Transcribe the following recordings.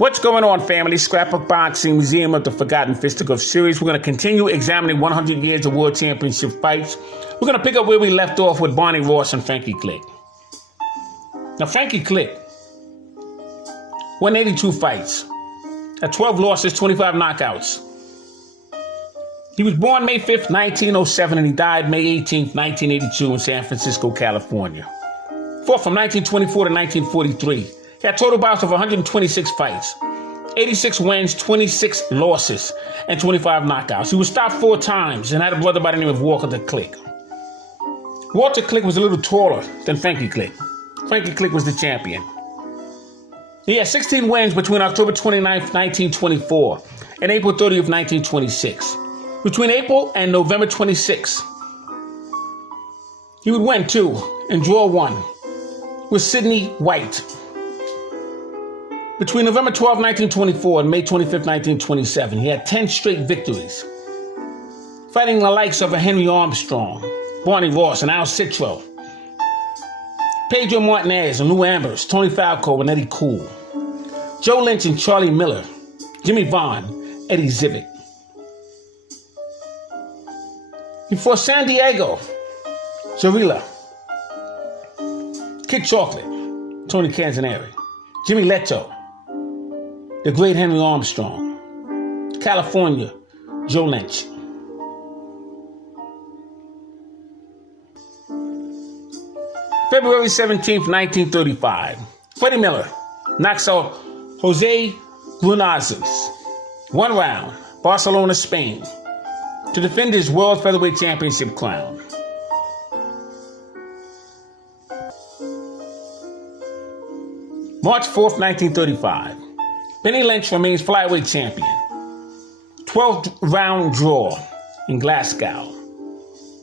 What's going on, family? Scrapbook Boxing Museum of the Forgotten Fisticuffs series. We're going to continue examining 100 years of World Championship fights. We're going to pick up where we left off with Barney Ross and Frankie Click. Now, Frankie Click won 82 fights, had 12 losses, 25 knockouts. He was born May 5th, 1907, and he died May 18th, 1982 in San Francisco, California. Fought from 1924 to 1943. He had total bouts of 126 fights, 86 wins, 26 losses, and 25 knockouts. He was stopped 4 times and had a brother by the name of Walter Click. Walter Click was a little taller than Frankie Click. Frankie Click was the champion. He had 16 wins between October 29th, 1924 and April 30th, 1926. Between April and November 26th, he would win 2 and draw 1 with Sidney White. Between November 12, 1924 and May 25, 1927, he had 10 straight victories, fighting the likes of a Henry Armstrong, Barney Ross, and Al Citro, Pedro Martinez and Lou Ambers, Tony Falco and Eddie Cool, Joe Lynch and Charlie Miller, Jimmy Vaughn, Eddie Zivick. Before San Diego, Jarilla, Kid Chocolate, Tony Canzaneri, Jimmy Leto, the great Henry Armstrong, California, Joe Lynch. February 17th, 1935, Freddie Miller knocks out Jose Grunazes, 1 round, Barcelona, Spain, to defend his World Featherweight Championship crown. March 4th, 1935. Benny Lynch remains flyweight champion. 12th round draw in Glasgow.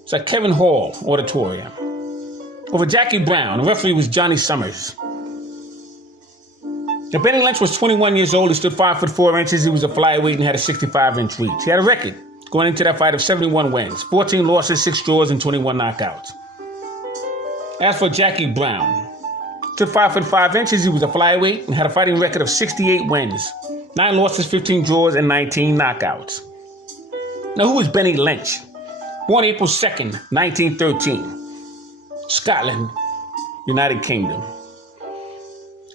It's at Kevin Hall Auditorium. Over Jackie Brown. The referee was Johnny Summers. Now, Benny Lynch was 21 years old. He stood 5 foot 4 inches. He was a flyweight and had a 65-inch reach. He had a record going into that fight of 71 wins, 14 losses, 6 draws, and 21 knockouts. As for Jackie Brown, stood 5 foot 5 inches. He was a flyweight and had a fighting record of 68 wins, 9 losses, 15 draws, and 19 knockouts. Now, who was Benny Lynch? Born April 2nd, 1913. Scotland, United Kingdom.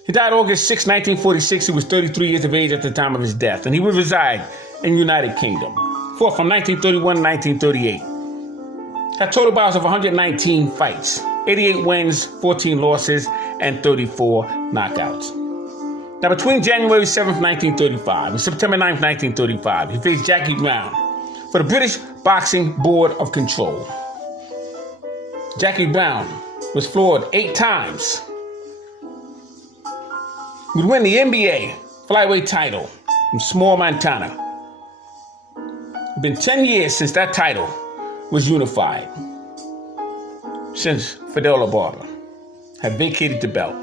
He died August 6, 1946. He was 33 years of age at the time of his death, and he would reside in United Kingdom. Fought from 1931 to 1938. Had total bouts of 119 fights, 88 wins, 14 losses, and 34 knockouts. Now, between January 7th, 1935 and September 9th, 1935, he faced Jackie Brown for the British Boxing Board of Control. Jackie Brown was floored 8 times. He would win the NBA flyweight title from Small, Montana. It's been 10 years since that title was unified, since Fidel Barber had vacated the belt.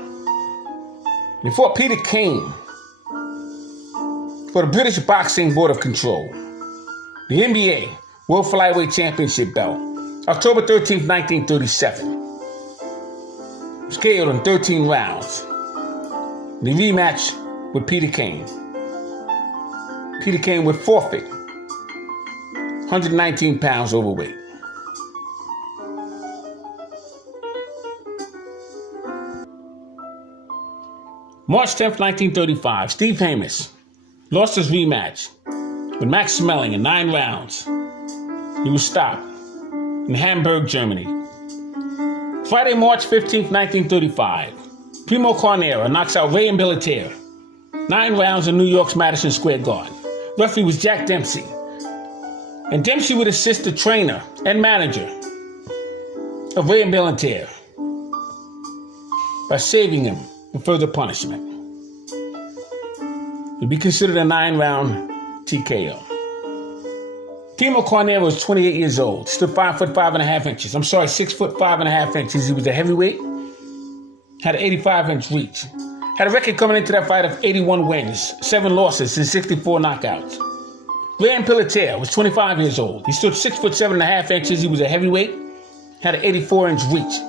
He fought Peter Kane for the British Boxing Board of Control, the NBA World Flyweight Championship belt, October 13th, 1937. He was KO'd in 13 rounds. The rematch with Peter Kane. Peter Kane would forfeit, 119 pounds overweight. March 10th, 1935, Steve Hamas lost his rematch with Max Schmeling in 9 rounds. He was stopped in Hamburg, Germany. Friday, March 15th, 1935, Primo knocks out Ray Imbilitaire, 9 rounds in New York's Madison Square Garden. Referee was Jack Dempsey. And Dempsey would assist the trainer and manager of Ray Imbilitaire by saving him from further punishment. It would be considered a 9-round TKO. Timo Cornero was 28 years old, stood 5 foot 5.5 inches. 6 foot 5.5 inches. He was a heavyweight, had an 85-inch reach. Had a record coming into that fight of 81 wins, 7 losses, and 64 knockouts. Ray Imbilitaire was 25 years old. He stood 6 foot 7.5 inches. He was a heavyweight, had an 84-inch reach.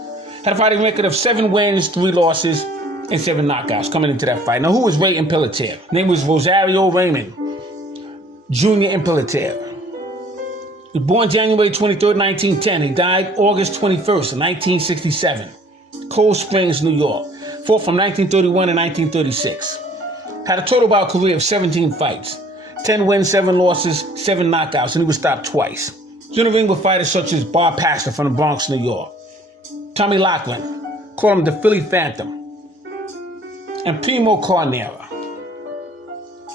Had a fighting record of 7 wins, 3 losses, and 7 knockouts coming into that fight. Now, who was Ray Imperator? Name was Rosario Raymond Jr. Imperator. He was born January 23rd, 1910. He died August 21st, 1967. Cold Springs, New York. Fought from 1931 to 1936. Had a total bout career of 17 fights. 10 wins, 7 losses, 7 knockouts, and he was stopped twice. He was in the ring with fighters such as Bar Pastor from the Bronx, New York. Tommy Laughlin, called him the Philly Phantom. And Primo Carnera,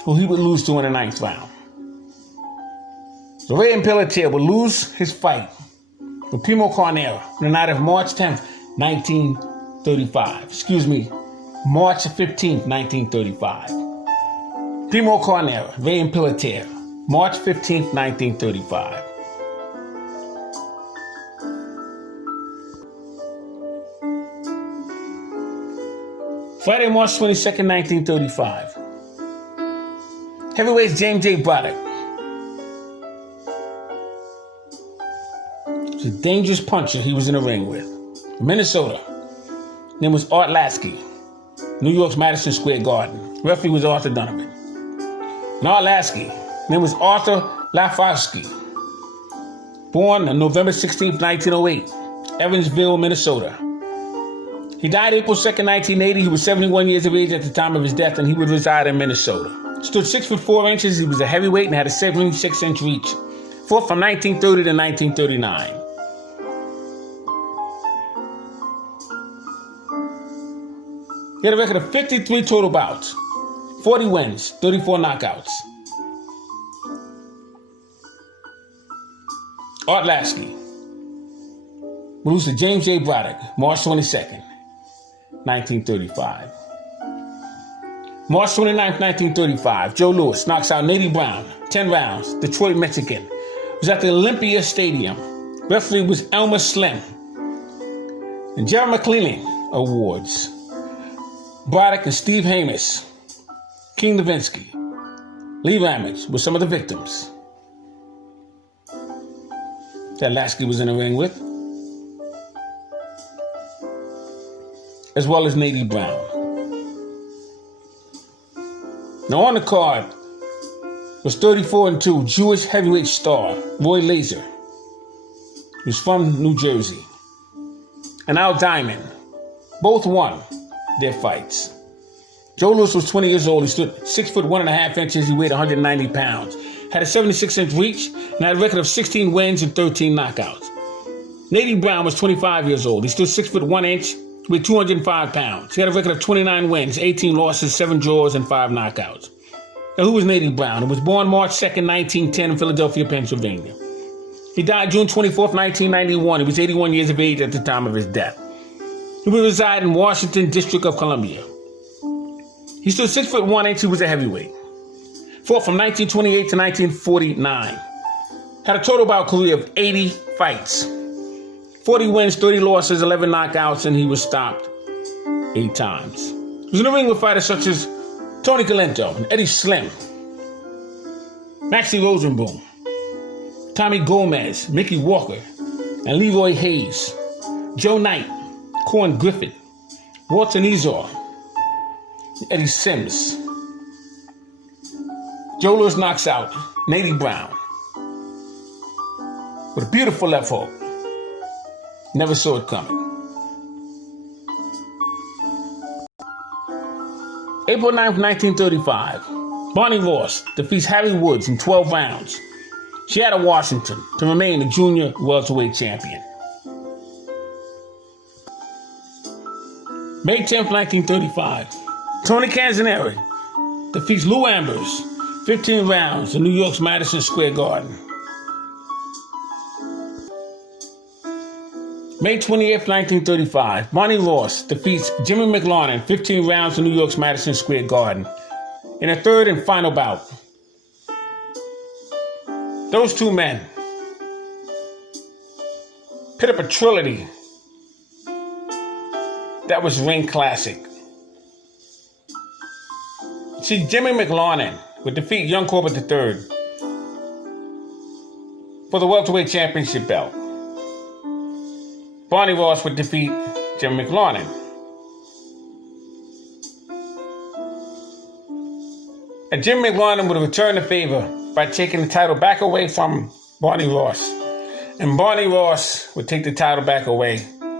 who he would lose to in the 9th round. So Ray Imperator would lose his fight with Primo Carnera on the night of March 10th, 1935. March 15th, 1935. Primo Carnera, Ray Imperator, March 15th, 1935. Friday, March 22nd, 1935. Heavyweight James J. Braddock. He was a dangerous puncher he was in the ring with. Minnesota. His name was Art Lasky. New York's Madison Square Garden. Referee was Arthur Donovan. And Art Lasky. His name was Arthur Lafosky. Born on November 16th, 1908. Evansville, Minnesota. He died April 2nd, 1980. He was 71 years of age at the time of his death, and he would reside in Minnesota. Stood 6'4". He was a heavyweight and had a 76-inch reach. Fought from 1930 to 1939. He had a record of 53 total bouts, 40 wins, 34 knockouts. Art Lasky would lose to James J. Braddock, March 22nd. 1935. March 29th, 1935, Joe Louis knocks out Nady Brown, 10 rounds, Detroit, Michigan. It was at the Olympia Stadium. Referee was Elmer Slim. And Jerry McLarnin Awards. Braddock and Steve Hamas, King Levinsky, Lee Ramage were some of the victims that Lasky was in the ring with, as well as Nady Brown. Now on the card was 34-2 Jewish heavyweight star Roy Laser, who's from New Jersey, and Al Diamond. Both won their fights. Joe Louis was 20 years old. He stood 6'1.5". He weighed 190 pounds. Had a 76-inch reach and had a record of 16 wins and 13 knockouts. Nady Brown was 25 years old. He stood 6'1". With 205 pounds. He had a record of 29 wins, 18 losses, 7 draws, and 5 knockouts. Now, who was Nady Brown? He was born March 2nd, 1910 in Philadelphia, Pennsylvania. He died June 24th, 1991. He was 81 years of age at the time of his death. He would reside in Washington, District of Columbia. He stood 6'1". He was a heavyweight. Fought from 1928 to 1949. Had a total bout career of 80 fights. 40 wins, 30 losses, 11 knockouts, and he was stopped 8 times. He was in the ring with fighters such as Tony Colento and Eddie Slim, Maxie Rosenboom, Tommy Gomez, Mickey Walker, and Leroy Hayes, Joe Knight, Corn Griffin, Walter Nizar, Eddie Sims. Joe Louis knocks out Nady Brown with a beautiful left hook. Never saw it coming. April 9th, 1935. Barney Ross defeats Harry Woods in 12 rounds. Seattle, Washington, to remain the junior welterweight champion. May 10th, 1935. Tony Canzoneri defeats Lou Ambers, 15 rounds in New York's Madison Square Garden. May 28th, 1935, Barney Ross defeats Jimmy McLarnin 15 rounds in New York's Madison Square Garden in a third and final bout. Those two men put up a trilogy that was ring classic. See, Jimmy McLarnin would defeat Young Corbett III for the welterweight championship belt. Barney Ross would defeat Jim McLarnin And Jim McLarnin would return the favor by taking the title back away from Barney Ross. And Barney Ross would take the title back away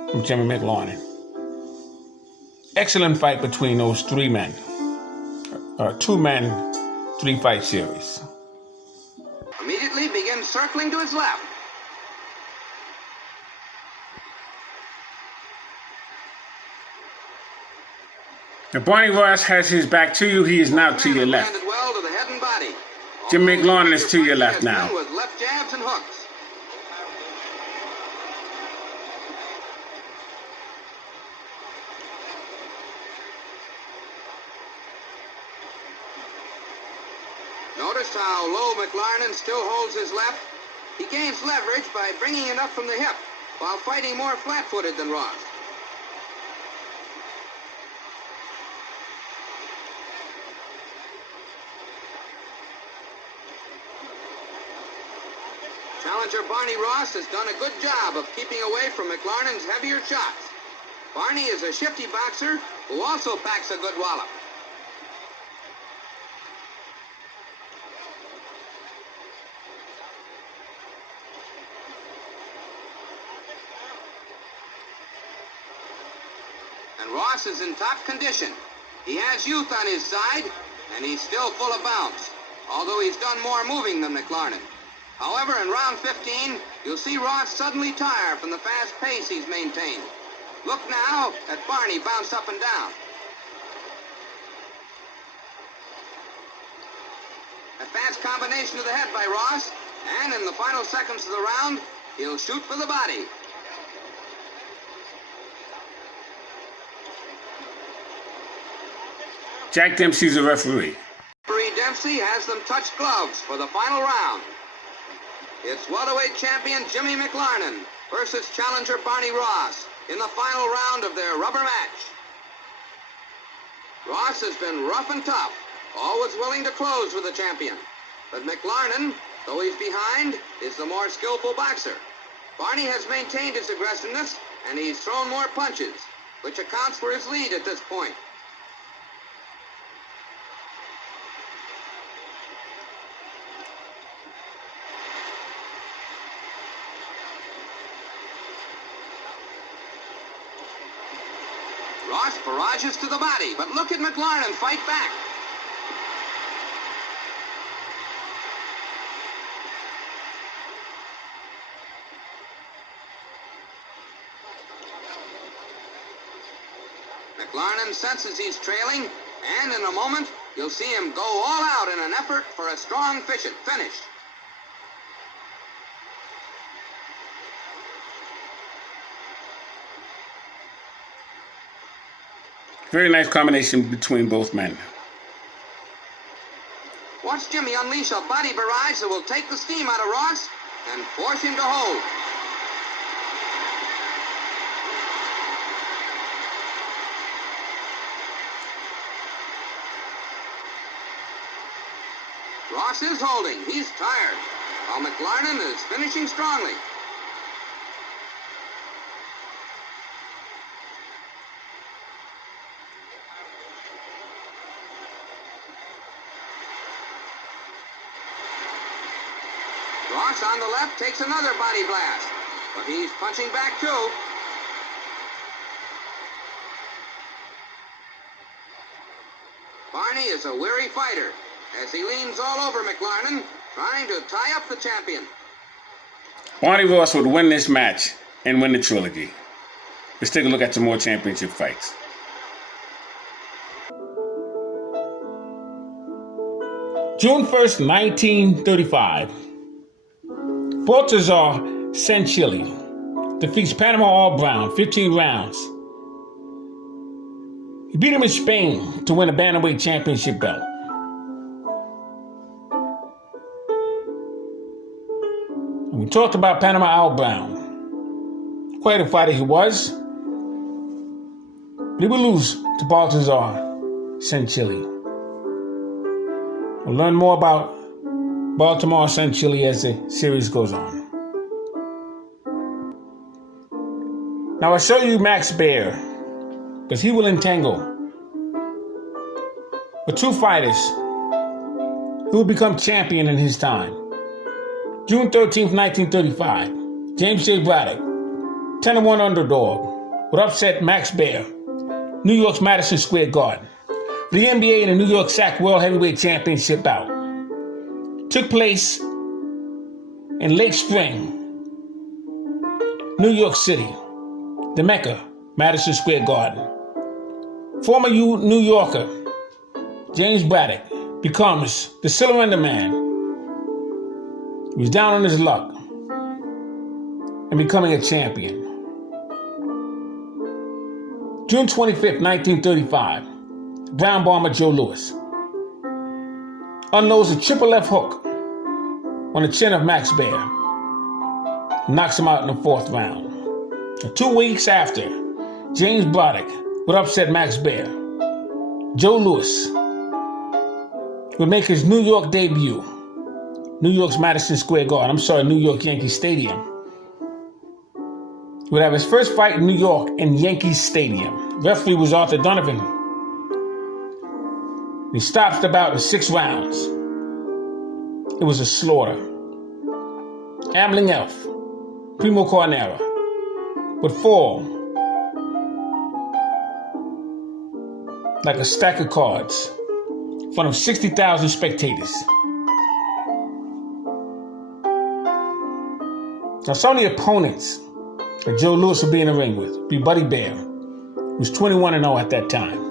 from Jimmy McLarnin. Excellent fight between those three men. 2-man, 3-fight series. Immediately begins circling to his left. Now Barney Ross has his back to you. He is now to your left. Landed well to the head and body. Jim McLarnin is to your left now. With left jabs and hooks. Notice how low McLarnin still holds his left. He gains leverage by bringing it up from the hip, while fighting more flat-footed than Ross. Challenger Barney Ross has done a good job of keeping away from McLarnin's heavier shots. Barney is a shifty boxer who also packs a good wallop. And Ross is in top condition. He has youth on his side, and he's still full of bounce, although he's done more moving than McLarnin. However, in round 15, you'll see Ross suddenly tire from the fast pace he's maintained. Look now at Barney bounce up and down. A fast combination to the head by Ross, and in the final seconds of the round, he'll shoot for the body. Jack Dempsey's a referee. Referee Dempsey has them touch gloves for the final round. It's welterweight champion Jimmy McLarnin versus challenger Barney Ross in the final round of their rubber match. Ross has been rough and tough, always willing to close with the champion. But McLarnin, though he's behind, is the more skillful boxer. Barney has maintained his aggressiveness, and he's thrown more punches, which accounts for his lead at this point. Ross barrages to the body, but look at McLarnin fight back. McLarnin senses he's trailing, and in a moment, you'll see him go all out in an effort for a strong finish. Very nice combination between both men. Watch Jimmy unleash a body barrage that will take the steam out of Ross and force him to hold. Ross is holding. He's tired, while McLarnin is finishing strongly. Ross on the left takes another body blast, but he's punching back too. Barney is a weary fighter as he leans all over McLarnin, trying to tie up the champion. Barney Ross would win this match and win the trilogy. Let's take a look at some more championship fights. June 1st, 1935. Baltazar Sanchili defeats Panama All-Brown, 15 rounds. He beat him in Spain to win a bantamweight championship belt. And we talked about Panama All-Brown. Quite a fighter he was. But he would lose to Baltazar Sanchili. We'll learn more about Baltimore Sanchili as the series goes on. Now I'll show you Max Baer, because he will entangle with two fighters who would become champion in his time. June 13th, 1935, James J. Braddock, 10-1 underdog, would upset Max Baer, New York's Madison Square Garden, for the NBA and the New York SAC World Heavyweight Championship bout. Took place in Lake Spring, New York City, the Mecca, Madison Square Garden. Former New Yorker James Braddock becomes the Cylinder Man. He was down on his luck and becoming a champion. June 25th, 1935, Brown Bomber Joe Louis unloads a triple left hook on the chin of Max Baer, knocks him out in the 4th round. And 2 weeks after, James Braddock would upset Max Baer. Joe Louis would make his New York debut, New York's Madison Square Garden, New York Yankee Stadium. He would have his first fight in New York in Yankee Stadium. Referee was Arthur Donovan. He stopped the bout in 6 rounds. It was a slaughter. Ambling Elf, Primo Carnera, would fall like a stack of cards in front of 60,000 spectators. Now, some of the opponents that Joe Louis would be in the ring with would be Buddy Baer, who was 21-0 at that time.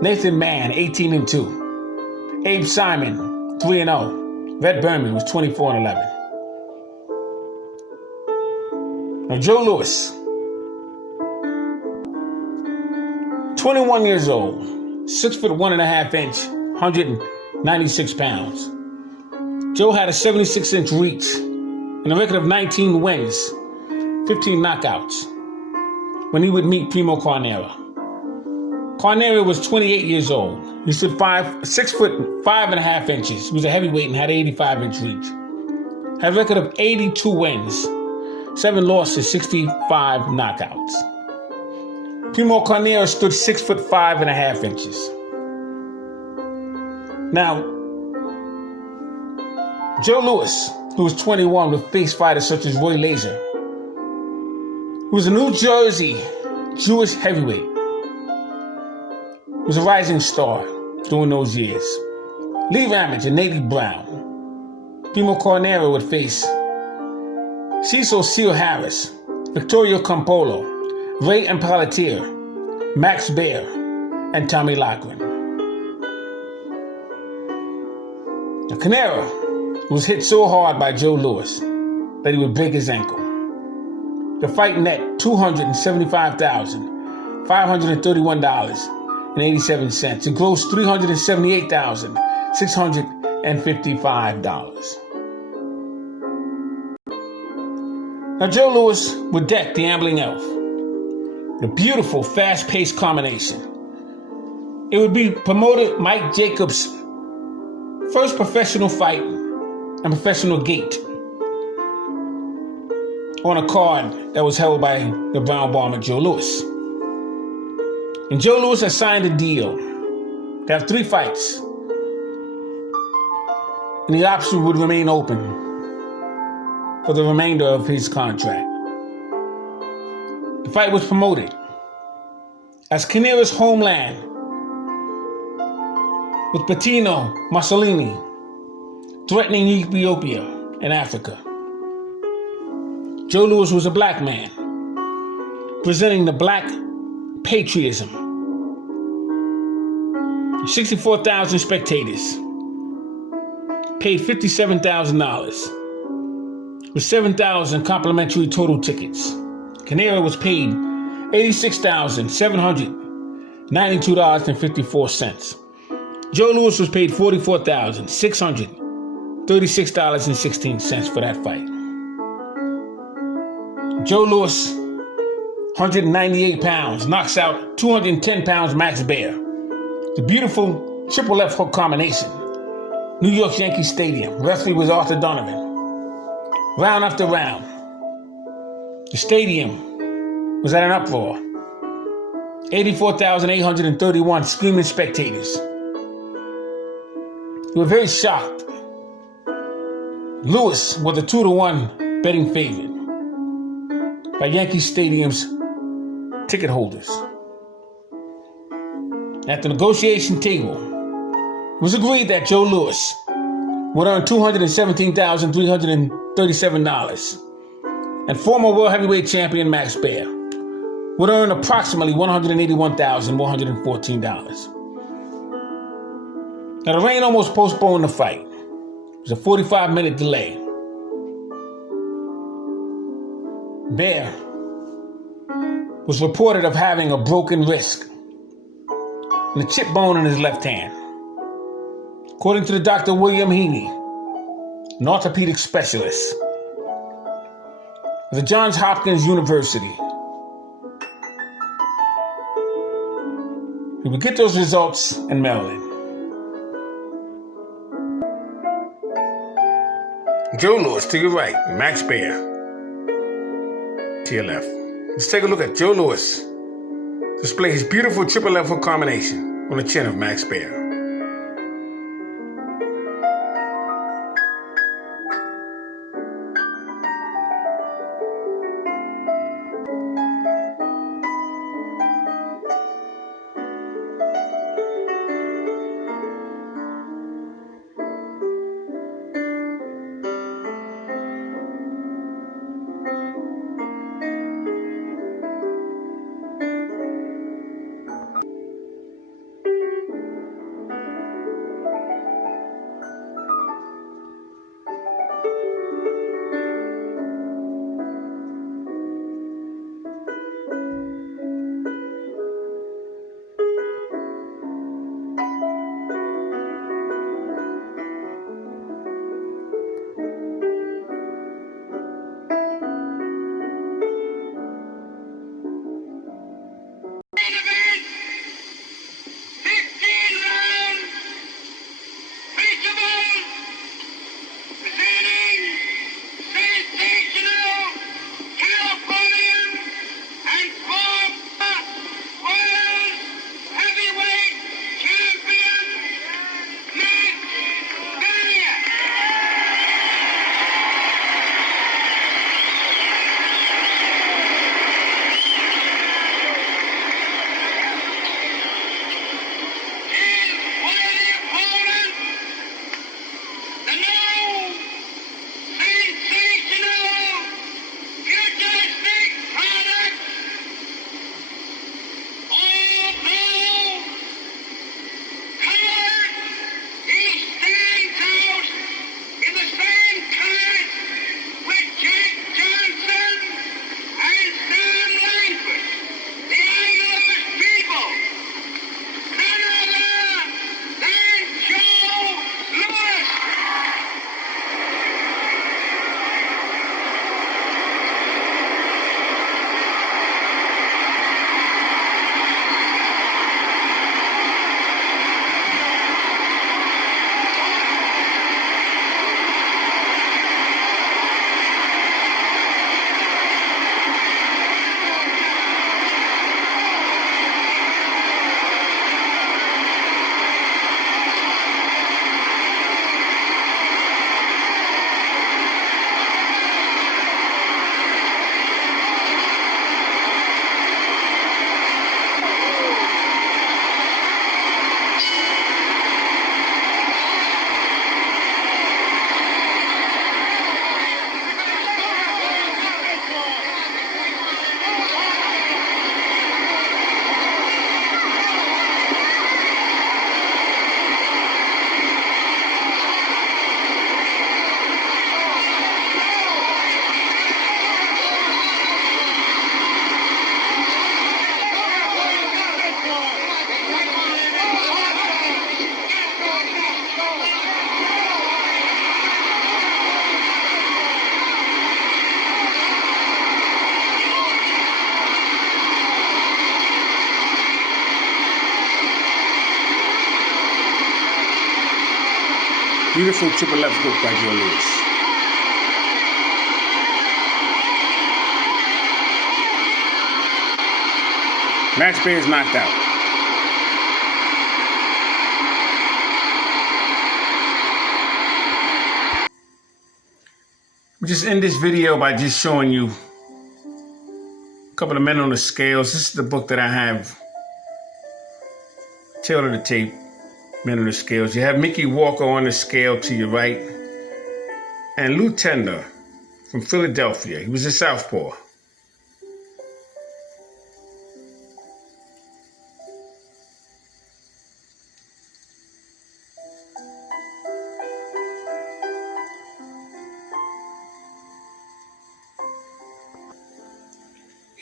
Nathan Mann, 18-2. Abe Simon, 3-0. Red Berman was 24-11. Now, Joe Louis, 21 years old, 6 foot 1.5 inch, 196 pounds. Joe had a 76-inch reach and a record of 19 wins, 15 knockouts, when he would meet Primo Carnera. Carnera was 28 years old. He stood 6 foot 5.5 inches. He was a heavyweight and had an 85-inch reach. Had a record of 82 wins, 7 losses, 65 knockouts. Primo Carnera stood 6 foot 5.5 inches. Now, Joe Louis, who was 21, would face fighters such as Roy Laser, who was a New Jersey Jewish heavyweight. He was a rising star during those years. Lee Ramage and Nady Brown. Primo Carnera would face Cecil Seal Harris, Victorio Campolo, Ray Impalatier, Max Baer, and Tommy Loughran. Now, Carnera was hit so hard by Joe Louis that he would break his ankle. The fight net $275,531.87 and grossed $378,655. Now, Joe Louis would deck the Ambling Elf. The beautiful, fast-paced combination. It would be promoter Mike Jacobs' first professional fight and professional gate on a card that was held by the Brown Bomber Joe Louis. And Joe Louis had signed a deal to have 3 fights, and the option would remain open for the remainder of his contract. The fight was promoted as Carnera's homeland, with Patino Mussolini threatening Ethiopia and Africa. Joe Louis was a black man, presenting the black patriotism. 64,000 spectators, paid $57,000, with 7,000 complimentary total tickets. Carnera was paid $86,792.54. Joe Louis was paid $44,636.16 for that fight. Joe Louis, 198 pounds, knocks out 210 pounds Max Baer. The beautiful triple left hook combination. New York Yankee Stadium. Referee was Arthur Donovan. Round after round, the stadium was at an uproar. 84,831 screaming spectators. We were very shocked. Lewis was a 2-1 betting favorite by Yankee Stadium's ticket holders. At the negotiation table, it was agreed that Joe Louis would earn $217,337, and former world heavyweight champion Max Baer would earn approximately $181,114. Now, the rain almost postponed the fight. It was a 45-minute delay. Baer was reported of having a broken wrist and a chip bone in his left hand. According to the Dr. William Heaney, an orthopedic specialist at the Johns Hopkins University, we will get those results in Maryland. Joe Louis to your right, Max Baer to your left. Let's take a look at Joe Louis display his beautiful triple F combination on the chin of Max Baer. Beautiful triple left hook by Joe Louis. Max Baer is knocked out. We'll just end this video by just showing you a couple of men on the scales. This is the book that I have. Tail of the tape, men on the scales. You have Mickey Walker on the scale to your right. And Lou Tender from Philadelphia. He was a southpaw.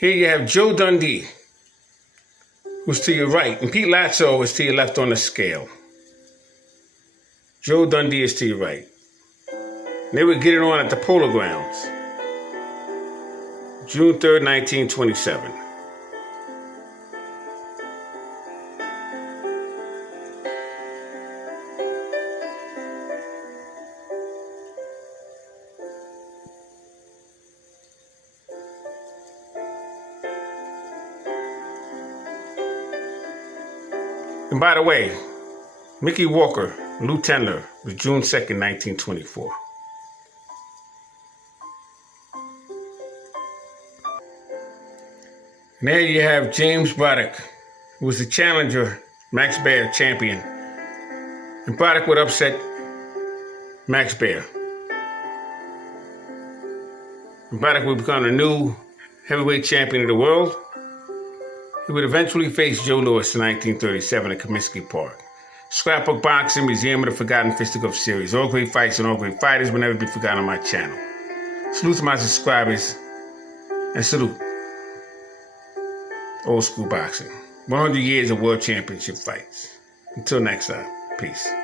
Here you have Joe Dundee, who's to your right, and Pete Latzo is to your left on the scale. Joe Dundee is to your right. And they would get it on at the Polo Grounds, June 3rd, 1927. And by the way, Mickey Walker, Lou Tender, was June 2nd, 1924. And there you have James Braddock, who was the challenger, Max Baer champion. And Braddock would upset Max Baer. And Braddock would become the new heavyweight champion of the world. He would eventually face Joe Louis in 1937 at Comiskey Park. Scrapbook Boxing, Museum of the Forgotten Fisticuffs series. All great fights and all great fighters will never be forgotten on my channel. Salute to my subscribers and salute old school boxing. 100 years of world championship fights. Until next time, peace.